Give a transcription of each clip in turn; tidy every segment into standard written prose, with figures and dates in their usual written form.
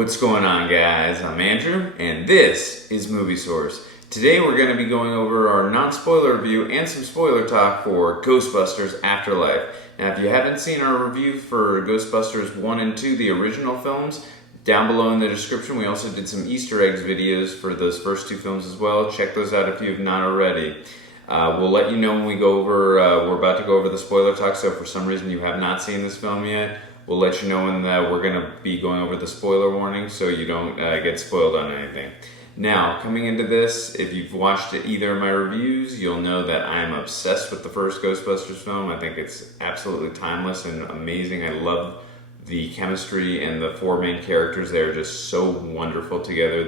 What's going on, guys? I'm Andrew, and this is Movie Source. Today we're going to be going over our non-spoiler review and some spoiler talk for Ghostbusters Afterlife. Now, if you haven't seen our review for Ghostbusters 1 and 2, the original films, down below in the description we also did some Easter eggs videos for those first two films as well. Check those out if you've not already. We'll let you know when we go over, we're about to go over the spoiler talk, so if for some reason you have not seen this film yet, we'll let you know when we're going to be going over the spoiler warning so you don't get spoiled on anything. Now, coming into this, if you've watched either of my reviews, you'll know that I'm obsessed with the first Ghostbusters film. I think it's absolutely timeless and amazing. I love the chemistry and the four main characters. They're just so wonderful together.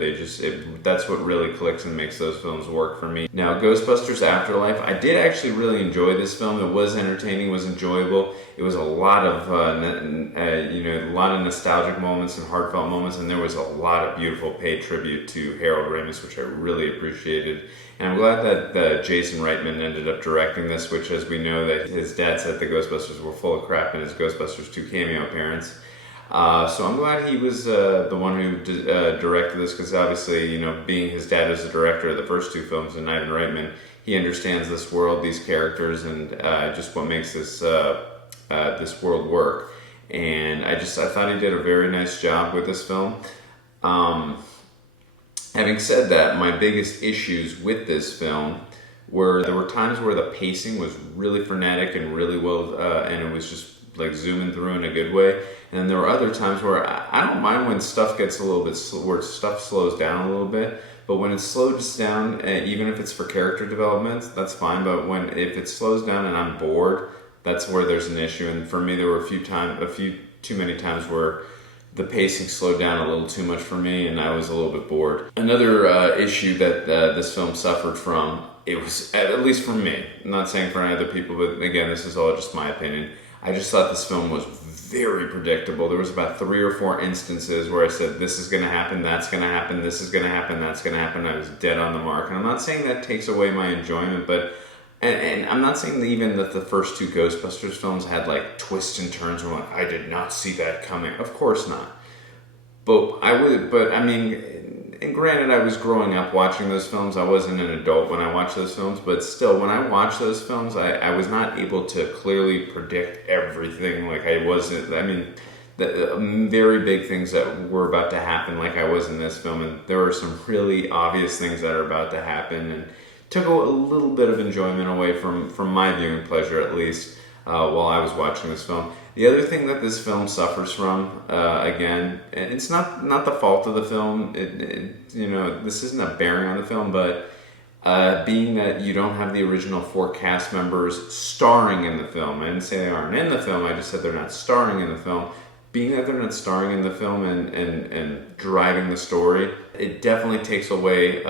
That's what really clicks and makes those films work for me. Now, Ghostbusters Afterlife, I did actually really enjoy this film. It was entertaining, it was enjoyable. It was a lot of nostalgic moments and heartfelt moments, and there was a lot of beautiful paid tribute to Harold Ramis, which I really appreciated. And I'm glad that Jason Reitman ended up directing this, which, as we know, that his dad said the Ghostbusters were full of crap in his Ghostbusters 2 cameo appearance. So I'm glad he was the one who directed this, because obviously, being his dad as the director of the first two films and Ivan Reitman, he understands this world, these characters, and just what makes this world work. And I thought he did a very nice job with this film. Having said that, my biggest issues with this film were there were times where the pacing was really frenetic and really well, and it was just like zooming through in a good way. And then there were other times where I don't mind when stuff gets a little bit, where stuff slows down a little bit. But when it slows down, even if it's for character development, that's fine. But if it slows down and I'm bored, that's where there's an issue. And for me, there were a few too many times where the pacing slowed down a little too much for me, and I was a little bit bored. Another issue that this film suffered from, it was, at least for me, I'm not saying for any other people, but again, this is all just my opinion, I just thought this film was very predictable. There was about 3 or 4 instances where I said, this is going to happen, that's going to happen, this is going to happen, that's going to happen. I was dead on the mark. And I'm not saying that takes away my enjoyment, but and I'm not saying that even that the first two Ghostbusters films had like twists and turns where I did not see that coming. Of course not. And granted, I was growing up watching those films. I wasn't an adult when I watched those films, but still, when I watched those films, I was not able to clearly predict everything. Like the very big things that were about to happen, like I was in this film, and there were some really obvious things that are about to happen, and took a little bit of enjoyment away from my viewing pleasure, at least, while I was watching this film. The other thing that this film suffers from, again, and it's not the fault of the film, this isn't a bearing on the film, but being that you don't have the original 4 cast members starring in the film. I didn't say they aren't in the film, I just said they're not starring in the film. Being that they're not starring in the film and driving the story, it definitely takes away,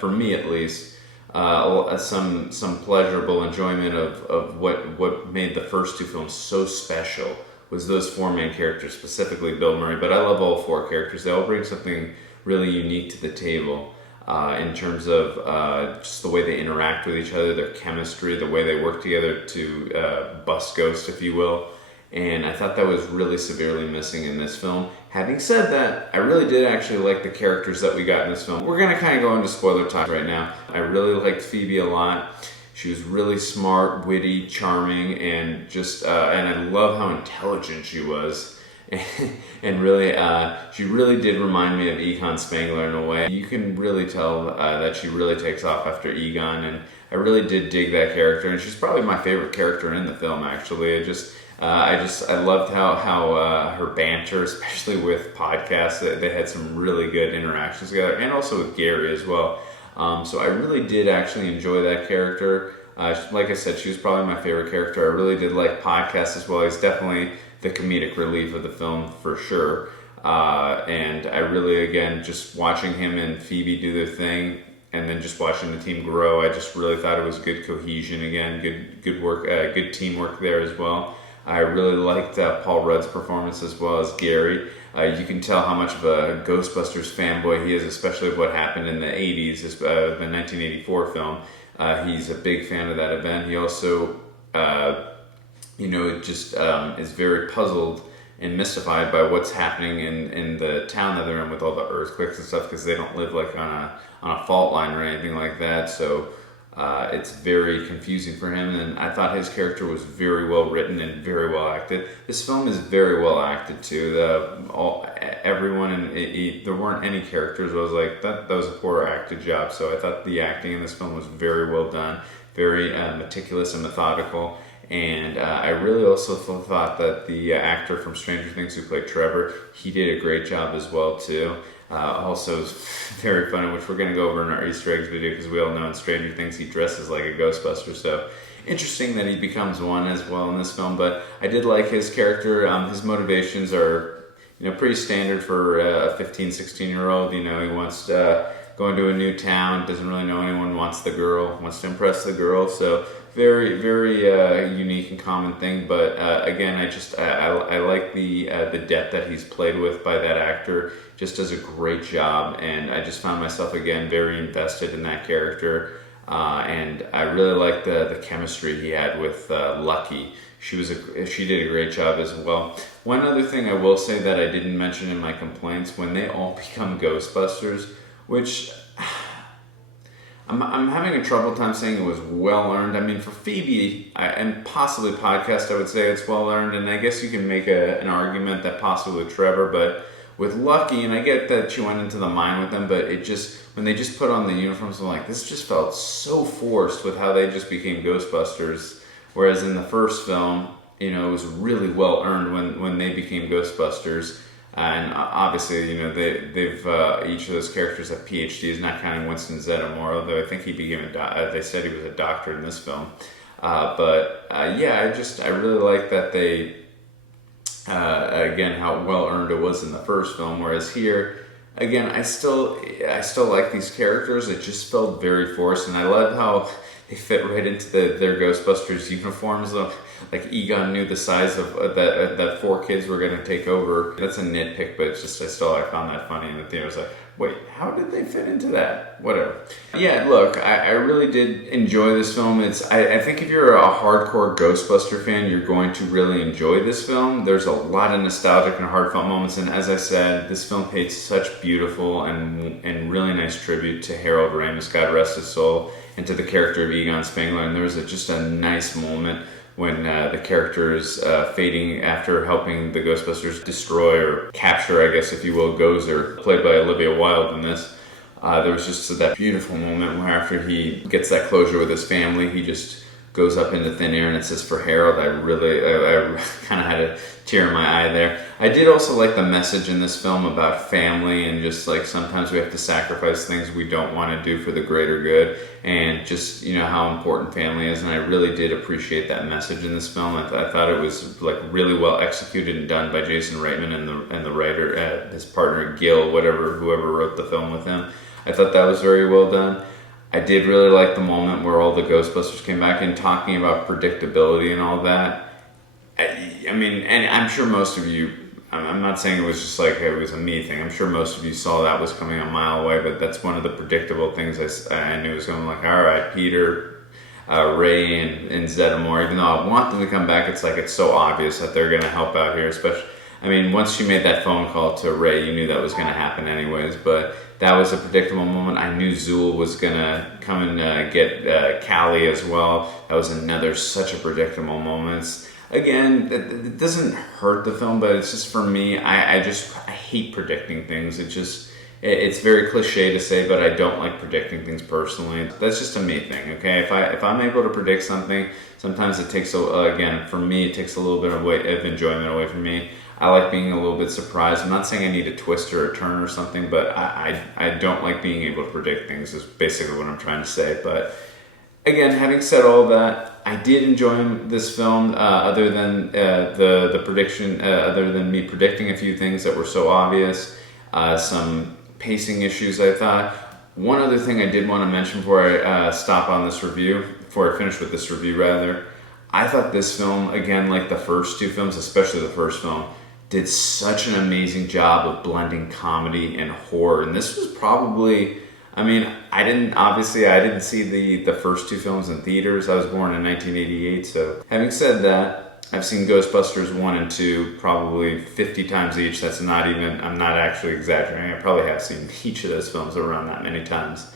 for me at least, some pleasurable enjoyment of what made the first two films so special was those 4 main characters, specifically Bill Murray. But I love all 4 characters. They all bring something really unique to the table in terms of just the way they interact with each other, their chemistry, the way they work together to bust Ghost, if you will. And I thought that was really severely missing in this film. Having said that, I really did actually like the characters that we got in this film. We're going to kind of go into spoiler talk right now. I really liked Phoebe a lot. She was really smart, witty, charming, and and I love how intelligent she was. And really, she really did remind me of Egon Spengler in a way. You can really tell that she really takes off after Egon, and I really did dig that character. And she's probably my favorite character in the film, actually. I loved how her banter, especially with podcasts, they had some really good interactions together, and also with Gary as well. So I really did actually enjoy that character. Like I said, she was probably my favorite character. I really did like podcasts as well. He's definitely the comedic relief of the film for sure. And I really, again, just watching him and Phoebe do their thing, and then just watching the team grow, I just really thought it was good cohesion again, good work, good teamwork there as well. I really liked Paul Rudd's performance as well as Gary. You can tell how much of a Ghostbusters fanboy he is, especially what happened in the 80s, the 1984 film. He's a big fan of that event. He also, is very puzzled and mystified by what's happening in the town that they're in with all the earthquakes and stuff, because they don't live like on a fault line or anything like that. So it's very confusing for him, and I thought his character was very well written and very well acted. This film is very well acted too. Everyone, and there weren't any characters. I was like, that was a poor acted job. So I thought the acting in this film was very well done, very meticulous and methodical. And I really also thought that the actor from Stranger Things who played Trevor, he did a great job as well too. Also, it's very funny, which we're going to go over in our Easter eggs video, because we all know in Stranger Things he dresses like a Ghostbuster. So interesting that he becomes one as well in this film. But I did like his character. His motivations are, pretty standard for a 15, 16-year-old. He wants to go into a new town, doesn't really know anyone, wants the girl, wants to impress the girl. So very, very unique and common thing. But again, I like the depth that he's played with by that actor. Just does a great job, and I just found myself again very invested in that character. And I really liked the chemistry he had with Lucky. She did a great job as well. One other thing I will say that I didn't mention in my complaints, when they all become Ghostbusters, which I'm having a trouble time saying it was well earned. I mean, for Phoebe and possibly podcast, I would say it's well earned, and I guess you can make an argument that possibly with Trevor, but with Lucky, and I get that she went into the mine with them, but when they just put on the uniforms, I'm like, this just felt so forced with how they just became Ghostbusters. Whereas in the first film, it was really well earned when they became Ghostbusters. And obviously, they've each of those characters have PhDs, not counting Winston Zeddemore, although I think he became they said he was a doctor in this film. I really like that they, again, how well earned it was in the first film. Whereas here, again, I still like these characters. It just felt very forced, and I love how they fit right into their Ghostbusters uniforms. Like Egon knew the size of that 4 kids were going to take over. That's a nitpick, but it's just I found that funny in the theater. I was like, wait, how did they fit into that? Whatever. Yeah, look, I really did enjoy this film. I think if you're a hardcore Ghostbuster fan, you're going to really enjoy this film. There's a lot of nostalgic and heartfelt moments, and as I said, this film paid such beautiful and really nice tribute to Harold Ramis, God rest his soul, and to the character of Egon Spengler. And there was just a nice moment when the character is fading after helping the Ghostbusters destroy or capture, I guess if you will, Gozer, played by Olivia Wilde in this. There was just that beautiful moment where after he gets that closure with his family, he just goes up into thin air, and it says for Harold. I kind of had a tear in my eye there. I did also like the message in this film about family, and just like sometimes we have to sacrifice things we don't want to do for the greater good, and just how important family is. And I really did appreciate that message in this film. I thought it was like really well executed and done by Jason Reitman and the writer, his partner Gil, whoever wrote the film with him. I thought that was very well done. I did really like the moment where all the Ghostbusters came back and talking about predictability and all that. I mean, and I'm sure most of you, I'm not saying it was just like it was a me thing. I'm sure most of you saw that was coming a mile away, but that's one of the predictable things I knew was going. Like, all right, Peter, Ray, and Zeddemore, even though I want them to come back, it's like it's so obvious that they're going to help out here, especially. I mean, once she made that phone call to Ray, you knew that was going to happen anyways, but that was a predictable moment. I knew Zool was going to come and get Callie as well. That was such a predictable moment. Again, it doesn't hurt the film, but it's just for me, I hate predicting things. It's very cliche to say, but I don't like predicting things personally. That's just a me thing, okay? If I'm able to predict something, sometimes it takes, for me, it takes a little bit of enjoyment away from me. I like being a little bit surprised. I'm not saying I need a twist or a turn or something, but I don't like being able to predict things is basically what I'm trying to say. But again, having said all that, I did enjoy this film other than the prediction, other than me predicting a few things that were so obvious. Some pacing issues, I thought. One other thing I did want to mention before I before I finish with this review rather, I thought this film, again, like the first 2 films, especially the first film, did such an amazing job of blending comedy and horror. And this was probably, I didn't see the first 2 films in theaters. I was born in 1988, so having said that, I've seen Ghostbusters 1 and 2 probably 50 times each. That's not even, I'm not actually exaggerating. I probably have seen each of those films around that many times.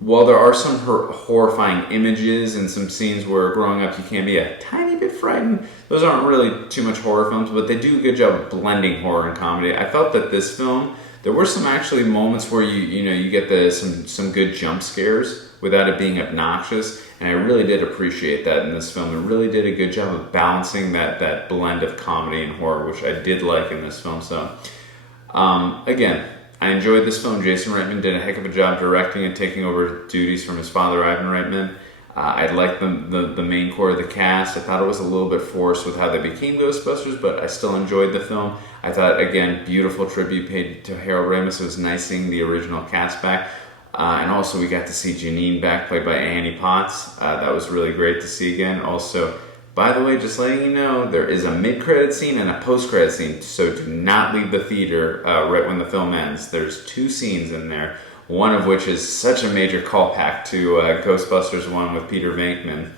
While there are some horrifying images and some scenes where growing up you can be a tiny bit frightened, those aren't really too much horror films, but they do a good job of blending horror and comedy. I felt that this film, there were some actually moments where you get some good jump scares without it being obnoxious, and I really did appreciate that in this film. It really did a good job of balancing that blend of comedy and horror, which I did like in this film. So again, I enjoyed this film. Jason Reitman did a heck of a job directing and taking over duties from his father, Ivan Reitman. I liked the main core of the cast. I thought it was a little bit forced with how they became Ghostbusters, but I still enjoyed the film. I thought, again, beautiful tribute paid to Harold Ramis. It was nice seeing the original cast back. And also we got to see Janine back, played by Annie Potts. That was really great to see again. Also, by the way, just letting you know, there is a mid-credit scene and a post-credit scene, so do not leave the theater right when the film ends. There's 2 scenes in there, one of which is such a major callback to Ghostbusters 1 with Peter Venkman.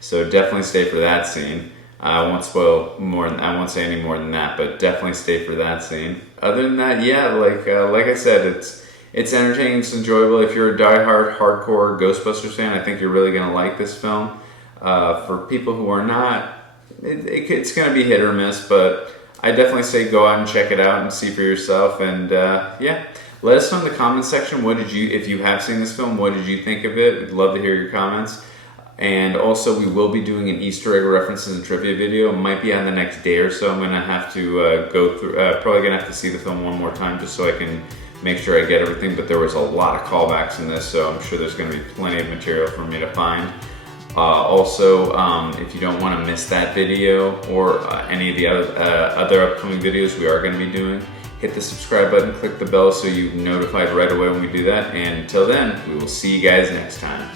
So definitely stay for that scene. I won't spoil more. I won't say any more than that, but definitely stay for that scene. Other than that, yeah, like I said, it's entertaining, it's enjoyable. If you're a diehard, hardcore Ghostbusters fan, I think you're really going to like this film. For people who are not, it's going to be hit or miss, but I definitely say go out and check it out and see for yourself. And yeah, let us know in the comments section, if you have seen this film, what did you think of it? We'd love to hear your comments. And also, we will be doing an Easter egg references and trivia video. It might be on the next day or so. I'm going to have to go through, probably going to have to see the film one more time just so I can make sure I get everything. But there was a lot of callbacks in this, so I'm sure there's going to be plenty of material for me to find. Also, if you don't want to miss that video or any of the other upcoming videos we are going to be doing, hit the subscribe button, click the bell so you're notified right away when we do that. And until then, we will see you guys next time.